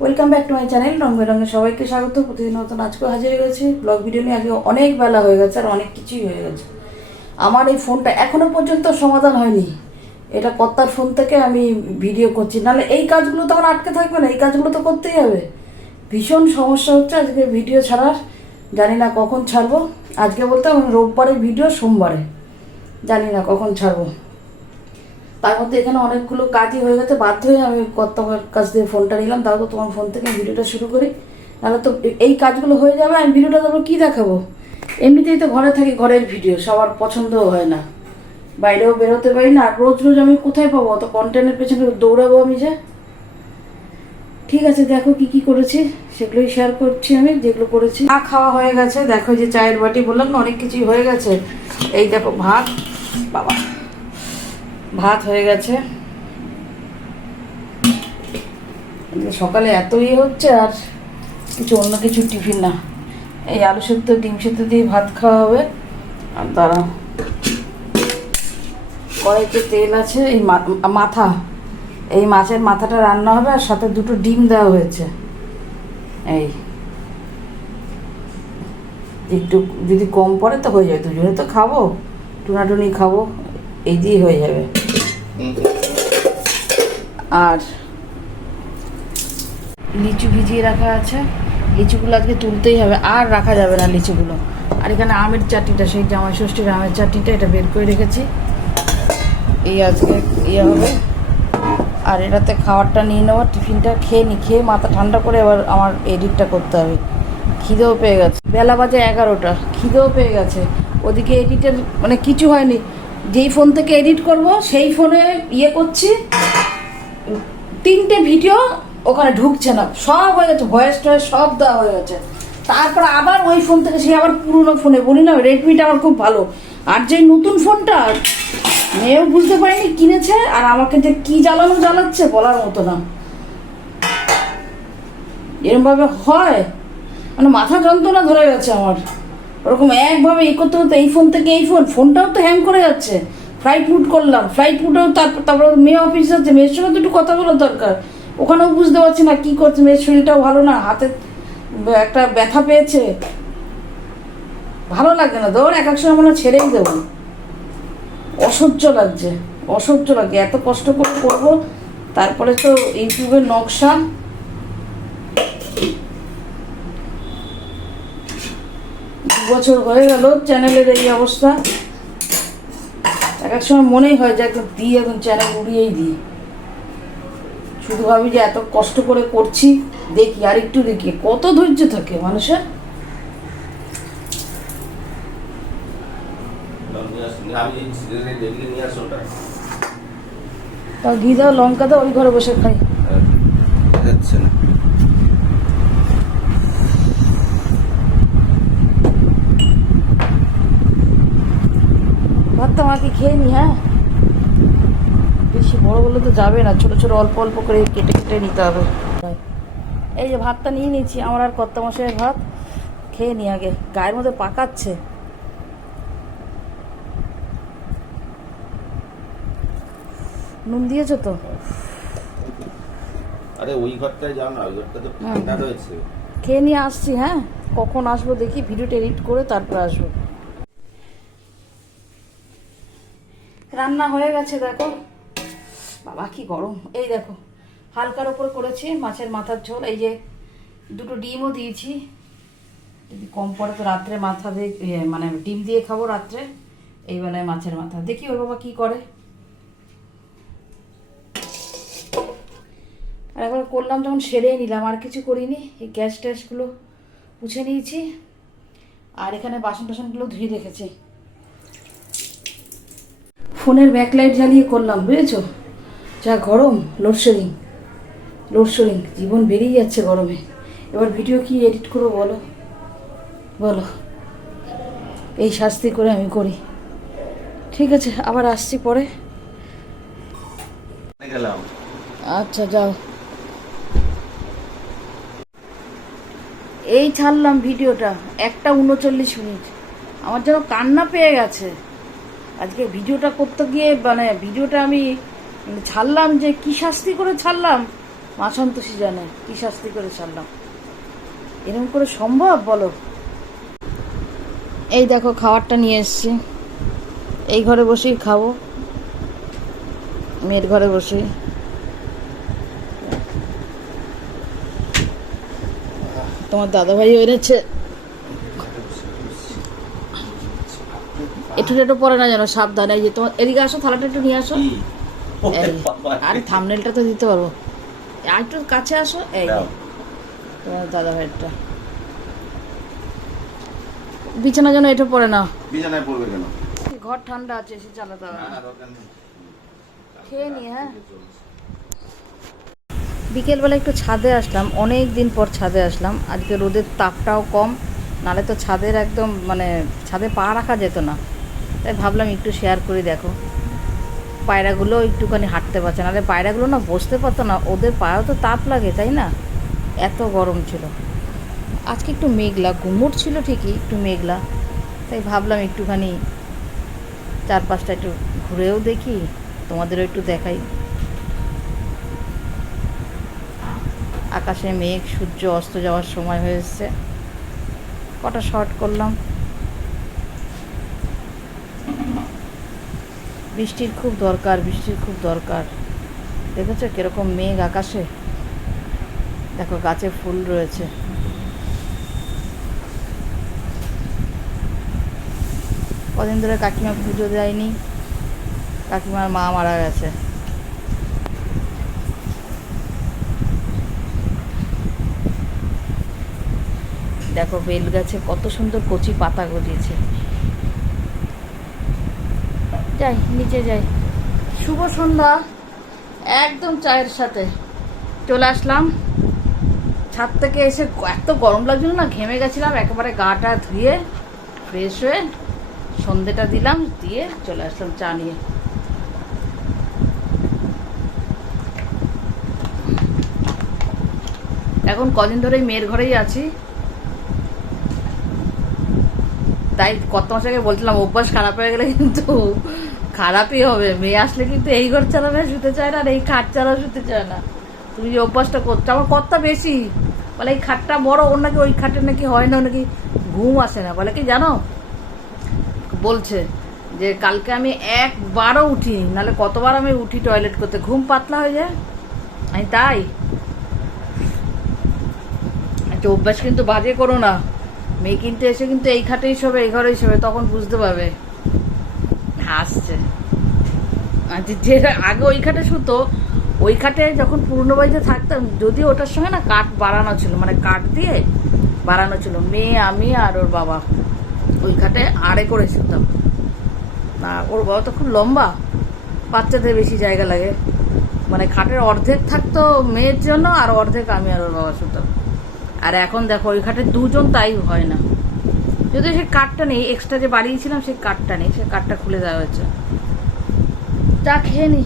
Welcome back to my channel রং বেরঙে সবাইকে স্বাগত। প্রতিদিন মতন আজকেও হাজির হয়ে গেছি। ব্লগ ভিডিও নিয়ে আগে অনেক বেলা হয়ে গেছে আর অনেক কিছুই হয়ে গেছে। আমার এই ফোনটা এখনও পর্যন্ত সমাধান হয়নি। এটা কর্তার ফোন থেকে আমি ভিডিও করছি। নাহলে এই কাজগুলো তো আমার আটকে থাকবে না, এই কাজগুলো তো করতেই হবে। ভীষণ সমস্যা হচ্ছে আজকে ভিডিও ছাড়ার। জানি না কখন ছাড়বো। আজকে বলতে আমি রোববারের ভিডিও সোমবারে। জানি না কখন ছাড়বো। তার মধ্যে এখানে অনেকগুলো কাজই হয়ে গেছে। বাধ্য হয়ে আমি কর্তার কাছ দিয়ে ফোনটা নিলাম তাও তো তোমার ফোন থেকে ভিডিওটা শুরু করি। নাহলে তো এই কাজগুলো হয়ে যাবে, আমি ভিডিওটা তারপর কী দেখাবো? এমনিতেই তো ঘরে থাকি, ঘরের ভিডিও, সবার পছন্দও হয় না। বাইরেও বেরোতে পারি না, আর রোজ রোজ আমি কোথায় পাবো? অত কন্টেন্টের পেছনে দৌড়াবো আমি যে। ঠিক আছে, দেখো কি কি করেছি, সেগুলোই শেয়ার করছি আমি, যেগুলো করেছি। চা খাওয়া হয়ে গেছে, দেখো যে চায়ের বাটি বললাম না, অনেক কিছুই হয়ে গেছে। এই দেখো ভাত, বাবা। ভাত হয়ে গেছে। সকালে এত ইয়ে হচ্ছে আর কিছু অন্য কিছু টিফিন না। এই আলু সেদ্ধ, ডিম সেদ্ধ দিয়ে ভাত খাওয়া হবে। আর তারা কড়াইতে তেল আছে, এই মাথা। এই মাছের মাথাটা রান্না হবে আর সাথে দুটো ডিম দেওয়া হয়েছে। এই। একটু যদি কম পড়ে তো হয়ে যাবে, দুজনে তো খাব। টুনাটুনি খাব, এই দিয়ে হয়ে যাবে। আর লিচু ভিজিয়ে রাখা আছে। লিচুগুলো আজকে তুলতেই হবে, আর রাখা যাবে না লিচুগুলো। আর এখানে আমের চাটনিটা, সেই জামাই ষষ্ঠীর আমের চাটনিটা, এটা বের করে রেখেছি। এই আজকে ইয়ে হবে। আর এটাতে খাবারটা নিয়ে নেওয়া টিফিনটা খেয়ে নি, খেয়ে মাথা ঠান্ডা করে এবার আমার এডিটটা করতে হবে। খিদেও পেয়ে গেছে। বেলা বাজে এগারোটা, খিদেও পেয়ে গেছে। ওদিকে এডিটের মানে কিছু হয়নি যেই ফোন থেকে এডিট করব, সেই ফোনে ইয়ে করছি। তিনটে ভিডিও ওখানে ঢুকছে না। সব হয়ে গেছে ভয়েস টয়েস সব দেওয়া হয়ে গেছে। তারপর আবার ওই ফোন থেকে সে আবার পুরনো ফোনে বলি না রেডমিটা আমার খুব ভালো। আর যে নতুন ফোনটা মেয়েও বুঝতে পারিনি, কিনেছে, আর আমাকে যে কি জ্বালানো জ্বালাচ্ছে বলার মতো না। এরমভাবে হয়। মানে মাথা যন্ত্রণা ধরে গেছে আমার। ওরকম একভাবে এই করতে করতে এই ফোন থেকে এই ফোন ফোনটাও তো হ্যাং করে যাচ্ছে। ফ্লাইট মুড করলাম ফ্লাইট মুডেও তারপর তারপর মেয়ে অফিস যাচ্ছে মেয়ের সঙ্গে তো একটু কথা বলার দরকার। ওখানেও বুঝতে পারছি না কি করছে মেয়ের শরীরটাও ভালো না, হাতে একটা ব্যথা পেয়েছে। ভালো লাগে না, ধর এক এক সময় মনে ছেড়েই দেবো। অসহ্য লাগছে, অসহ্য লাগে, এত কষ্ট করে করব। তারপরে তো ইউটিউবের নকশা দু বছর হয়ে গেল চ্যানেলের এই অবস্থা। এক এক সময় মনেই হয় যে একদম দিই এখন চ্যানেল উড়িয়েই দিই। শুধু ভাবি যে এত কষ্ট করে করছি দেখি আর একটু দেখি কত ধৈর্য থাকে মানুষের? তাও ঘি দাও লঙ্কা দাও ওই ঘরে বসে খাই যাচ্ছে না ভাতটা মাকে খেয়ে নি হ্যাঁ? বেশি বড় বলে তো যাবে না ছোট ছোট অল্প অল্প করে কেটে কেটে নিতে হবে। এই যে ভাতটা নিয়ে নিচ্ছি আমার আর কর্তা মশাইয়ের ভাত খেয়ে নি আগে গায়ের মধ্যে পাকাচ্ছে। নুন দিয়েছ তো? আরে ওই ঘরটায় যাও না ওই ঘরটা তো ঠান্ডা রয়েছে। খেয়ে নিয়ে আসছি হ্যাঁ? কখন আসব দেখি ভিডিওটা এডিট করে তারপর আসব। রান্না হয়ে গেছে, দেখো। বাবা, কি গরম। এই দেখো, হালকার ওপর করেছি মাছের মাথার ঝোল। এই যে দুটো ডিমও দিয়েছি। যদি কম পড়ে তো রাত্রে মাথা দিয়ে মানে ডিম দিয়ে খাব রাত্রে। এই বেলায় মাছের মাথা। দেখি ওর বাবা কি করে। আর একবার করলাম, যখন সেরেই নিলাম, আর কিছু করিনি। এই গ্যাস ট্যাসগুলো মুছে নিয়েছি। আর এখানে বাসন টাসনগুলো ধুয়ে রেখেছি। ফোনের ব্যাকলাইট জ্বালিয়ে করলাম বুঝেছ? যা গরম লোডশেডিং লোডশেডিং জীবন বেরিয়ে যাচ্ছে গরমে। এবার ভিডিও কি এডিট করব বলো? বলো। এই শাস্তি করে আমি করি। ঠিক আছে আবার আসছি পরে। গেলাম। আচ্ছা যাও। এই ছাড়লাম ভিডিওটা একটা উনচল্লিশ মিনিট। আমার যেন কান্না পেয়ে গেছে। আজকে ভিডিওটা করতে গিয়ে মানে ভিডিওটা আমি ছাড়লাম যে কি শাস্তি করে ছাড়লাম? মাছন্ত সিজনে কি শাস্তি করে ছাড়লাম? এরকম করে সম্ভব বলো? এই দেখো, খাবারটা নিয়ে এসছি। এই ঘরে বসেই খাব। মেয়ের ঘরে বসেই। তোমার দাদাভাই এনেছে একটু একটু পরে না যেন সাবধানে এই যে তোমার এদিকে আসো থালাটা একটু নিয়ে আসো। আরে থামনেলটা তো দিতে পারব। আর একটু কাছে আসো এই তোমার দাদা ভাইয়েরটা। বিছানা যেন এটা পড়ে না। বিছানায় পড়বে কেন? ঘর ঠান্ডা আছে এসে চালাতে হবে। খেয়ে নি হ্যাঁ? বিকেলবেলা একটু ছাদে আসলাম অনেক দিন পর ছাদে আসলাম। আজকে রোদের তাপটাও কম নালে তো ছাদের একদম মানে ছাদে পা রাখা যেত না। তাই ভাবলাম একটু শেয়ার করে, দেখো। পায়রাগুলো একটুখানি হাঁটতে পারছে নাহলে পায়রাগুলো না বসতে পারতো না, ওদের পায়েও তো তাপ লাগে, তাই না? এত গরম ছিল। আজকে একটু মেঘলা ঘুমুট ছিল ঠিকই, একটু মেঘলা। তাই ভাবলাম একটুখানি চারপাশটা একটু ঘুরেও দেখি, তোমাদেরও একটু দেখাই। আকাশে মেঘ, সূর্য অস্ত যাওয়ার সময় হয়ে এসছে কটা শর্ট করলাম। বৃষ্টির খুব দরকার, বৃষ্টির খুব দরকার। দেখেছ কীরকম মেঘ আকাশে? দেখো গাছে ফুল রয়েছে। কদিন ধরে কাকিমা পুজো দেয়নি, কাকিমার মা মারা গেছে। দেখো বেল গাছে কত সুন্দর কচি পাতা গজিয়েছে। যাই নিচে যাই। শুভ সন্ধ্যা, একদম চায়ের সাথে। চলে আসলাম। ছাদ থেকে এসে এত গরম লাগছিল না, ঘেমে গেছিলাম, একেবারে গাটা ধুয়ে ফ্রেশ হয়ে সন্ধেটা দিলাম, দিয়ে চলে আসলাম চা নিয়ে। এখন কদিন ধরে মেয়ের ঘরেই আছি। তাই কত মাস আগে বলছিলাম, অভ্যাস খারাপ হয়ে গেলে কিন্তু খারাপই হবে। মেয়ে আসলে কিন্তু এই ঘর চালানো শুতে চায় না আর এই খাট চালানো শুতে চায় না। তুমি যে অভ্যাসটা করছ, আমার কর্তা বেশি। বলে এই খাটটা বড়, ওর নাকি ওই খাটে নাকি হয় না নাকি ঘুম আসে না। বলে কি জানো? বলছে যে কালকে আমি একবারও উঠি নাহলে কতবার আমি উঠি টয়লেট করতে? ঘুম পাতলা হয়ে যায়। আমি তাই। আচ্ছা অভ্যাস কিন্তু বাজে করো না। মেয়ে কিন্তু এসে কিন্তু এই খাটেই শোবে, এই ঘরেই শোবে, তখন বুঝতে পারবে। হাসছে। যে- আগে ওই খাটে শুতো ওই খাটে যখন পুরনো বাড়িতে থাকতাম, যদিও ওটার সঙ্গে না কাঠ বাড়ানো ছিল মানে কাঠ দিয়ে বাড়ানো ছিল। মেয়ে, আমি আর ওর বাবা ওই খাটে আড়ে করে শুতাম। না, ওর বাবা তো খুব লম্বা, বাচ্চাদের বেশি জায়গা লাগে। মানে খাটের অর্ধেক থাকতো মেয়ের জন্য, আর অর্ধেক আমি আর ওর বাবা শুতাম। আর এখন দেখো ওই খাটে দুজন তাই হয় না। যদিও সেই কাঠটা নেই এক্সট্রা যে বাড়িয়েছিলাম সেই কাঠটা নেই সেই কাঠটা খুলে দেওয়া হয়েছে। চা খেয়ে নি।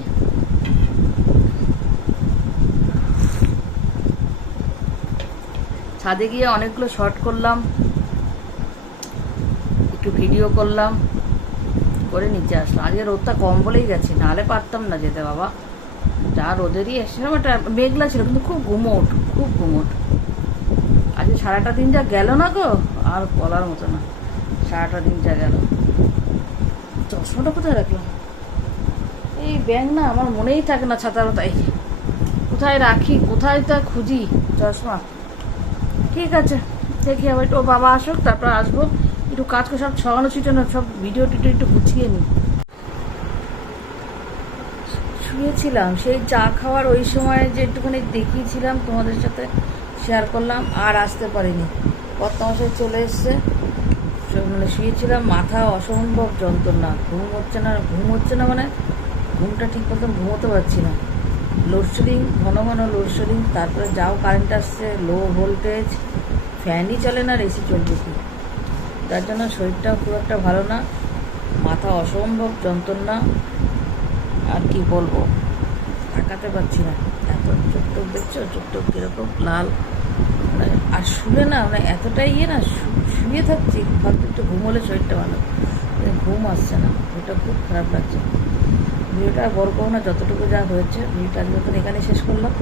ছাদে গিয়ে অনেকগুলো শর্ট করলাম। একটু ভিডিও করলাম। করে নিচে আসলাম। আজকে রোদটা কম বলেই গেছি। নাহলে পারতাম না যেতে বাবা। যা রোদেরই এসেছিলাম একটা মেঘলা ছিল, কিন্তু খুব ঘুমোট খুব ঘুমোট আজকে সারাটা দিন যা গেল না গো, আর বলার মতো না। সারাটা দিন যা গেল। চশমাটা কোথায় রাখলাম? এই ব্যাং না, আমার মনেই থাকে না ছাতার তাই কোথায় রাখি, কোথায় তা খুঁজি? চশমা। ঠিক আছে, দেখি আবার একটু বাবা আসুক, তারপর আসব। একটু কাজ করে সব ছড়ানো ছিটানো সব ভিডিও টিডিও একটু গুছিয়ে নিই শুয়েছিলাম, সেই চা খাওয়ার ওই সময় যে একটুখানি দেখিয়েছিলাম, তোমাদের সাথে শেয়ার করলাম, আর আসতে পারিনি। মাসে চলে এসছে। মানে শুয়েছিলাম, মাথা অসম্ভব যন্ত্রণা। ঘুম হচ্ছে না, ঘুম হচ্ছে না মানে ঘুমটা ঠিক মতন ঘুমোতে পারছি না। লোডশেডিং ঘন ঘন লোডশেডিং তারপরে যাও কারেন্ট আসছে লো ভোল্টেজ ফ্যানই চলে না এসি চলবে কি? যার জন্য শরীরটাও খুব একটা ভালো না, মাথা অসম্ভব, যন্ত্রণা, আর কি বলব? তাকাতে পারছি না। এত চোখ টোক দেখছ? চোখ টোক কীরকম লাল। মানে আর শুলে না মানে এতটাই ইয়ে না শুয়ে থাকছি একটু ঘুম হলে শরীরটা ভালো। ঘুম আসছে না। ওটা খুব খারাপ লাগছে। ভিডিওটা আর বড় করো না, যতটুকু যা হয়েছে, ভিডিওটা আজ মতন এখানে শেষ করলাম।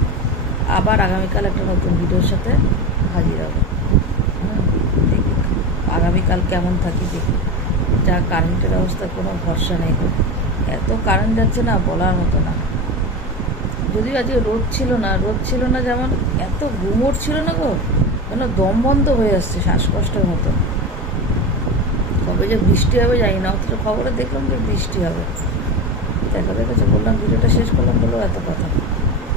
আবার আগামীকাল একটা নতুন ভিডিওর সাথে হাজির হব। দেখি আগামীকাল কেমন থাকি, দেখি। যা কারেন্টের অবস্থা, কোনো ভরসা নেই এত কারেন্ট যাচ্ছে না, বলার মতো না। যদিও আজকে রোদ ছিল না, রোদ ছিল না যেমন, এত গুমোট ছিল না গো, যেন দম বন্ধ হয়ে আসছে শ্বাসকষ্টের মতো। কবে যে বৃষ্টি হবে, জানি না, অথচ খবরে দেখলাম যে বৃষ্টি হবে। দেখা কাছে বললাম ভিডিওটা শেষ করলাম বলেও এত কথা।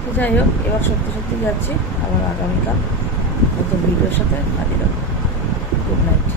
তো যাই হোক, এবার সত্যি সত্যি যাচ্ছি, আবার আগামীকাল নতুন ভিডিওর সাথে হাজির হব। Good night